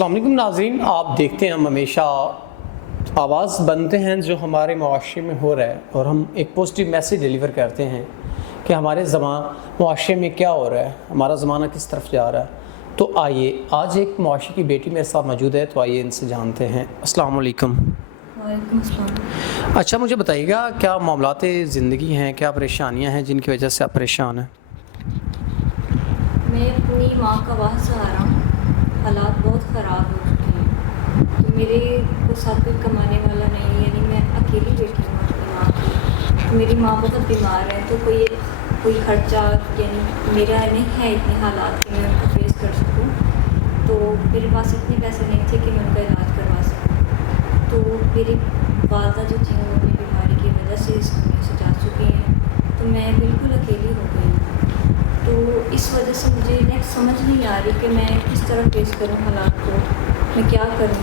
अस्सलाम वालेकुम नाज़रीन, आप देखते हैं हम हमेशा आवाज़ बनते हैं जो हमारे मुआशरे में हो रहा है और हम एक पॉजिटिव मैसेज डिलीवर करते हैं कि हमारे मुआशरे में क्या हो रहा है, हमारा ज़माना किस तरफ जा रहा है। तो आइए, आज एक मुआशरे की बेटी मेरे साथ मौजूद है, तो आइए इनसे जानते हैं। अस्सलाम वालेकुम। वालेकुम अस्सलाम। अच्छा, मुझे बताइएगा, क्या मामलात ज़िंदगी हैं, क्या परेशानियाँ हैं जिनकी वजह से आप परेशान हैं? मैं अपनी माँ का वाह सहारा हूँ। हालात बहुत ख़राब हो चुके हैं, तो मेरे को साथ कोई कमाने वाला नहीं है, यानी मैं अकेली बेटी हूँ अपनी माँ की। तो मेरी माँ बहुत बीमार है, तो कोई खर्चा यानी मेरा नहीं है इतने हालात कि मैं उनको फेस कर सकूँ। तो मेरे पास इतने पैसे नहीं थे कि मैं उनका इलाज करवा सकूँ। तो मेरी वालदा जो थी वो अपनी बीमारी की वजह से इस दुनिया से जा चुकी हैं, तो मैं बिल्कुल अकेली हो गई। तो इस वजह से मुझे नेक्स्ट समझ नहीं आ रही कि मैं किस तरह फेस करूं हालात को, मैं क्या करूं।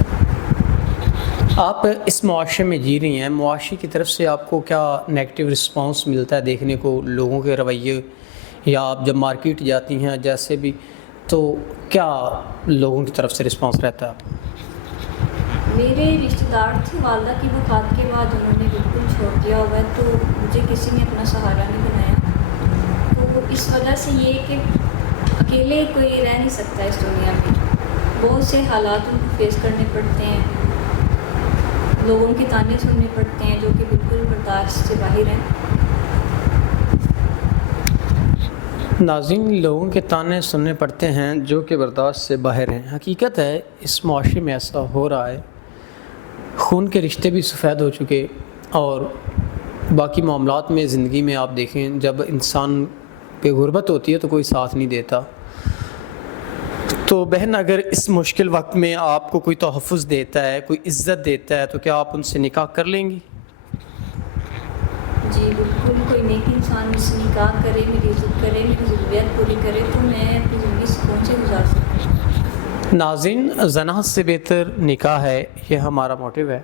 आप इस मुआशरे में जी रही हैं, मुआशरे की तरफ से आपको क्या नेगेटिव रिस्पांस मिलता है देखने को, लोगों के रवैये, या आप जब मार्केट जाती हैं जैसे भी, तो क्या लोगों की तरफ से रिस्पांस रहता है? मेरे रिश्तेदार थे, वालदा की वफ़ात के बाद उन्होंने बिल्कुल छोड़ दिया हुआ है, तो मुझे किसी ने अपना सहारा नहीं बनाया। तो इस वजह से ये कि अकेले कोई रह नहीं सकता इस दुनिया में, बहुत से हालात उनको फेस करने पड़ते हैं, लोगों के ताने सुनने पड़ते हैं जो कि बिल्कुल बर्दाश्त से बाहर हैं। नाज़रीन, लोगों के ताने सुनने पड़ते हैं जो कि बर्दाश्त से बाहर हैं। हकीकत है, इस मुआशरे में ऐसा हो रहा है। खून के रिश्ते भी सफ़ेद हो चुके, और बाकी मामलात में ज़िंदगी में आप देखें, जब इंसान पे गुर्बत होती है तो कोई साथ नहीं देता। तो बहन, अगर इस मुश्किल वक्त में आपको कोई तोहफ़्फ़ुज़ देता है, कोई इज़्ज़त देता है, तो क्या आप उनसे निकाह कर लेंगी? जी बिल्कुल, कोई नेक इंसान मुझसे निकाह करे, मेरी इज़्ज़त करे, मेरी ज़रूरियात पूरी करे, तो मैं अपनी ज़िंदगी सुकून से गुजार सकूँ। नाज़रीन, ज़ना से बेहतर निकाह है, ये हमारा मोटिव है।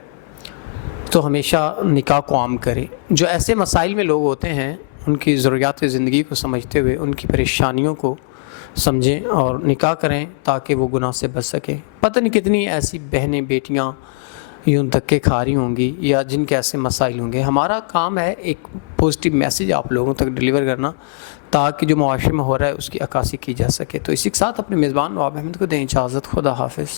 तो हमेशा निकाह को आम करें। जो ऐसे मसाइल में लोग होते हैं, उनकी ज़रूरियात ज़िंदगी को समझते हुए उनकी परेशानियों को समझें और निकाह करें, ताकि वो गुनाह से बच सकें। पता नहीं कितनी ऐसी बहनें बेटियां यूँ धक्के खा रही होंगी, या जिनके ऐसे मसाइल होंगे। हमारा काम है एक पॉजिटिव मैसेज आप लोगों तक डिलीवर करना, ताकि जो मुआशरे में हो रहा है उसकी अक्कासी की जा सके। तो इसी के साथ अपने मेज़बान नवाब अहमद को दें इजाज़त। खुदा हाफ़िज़।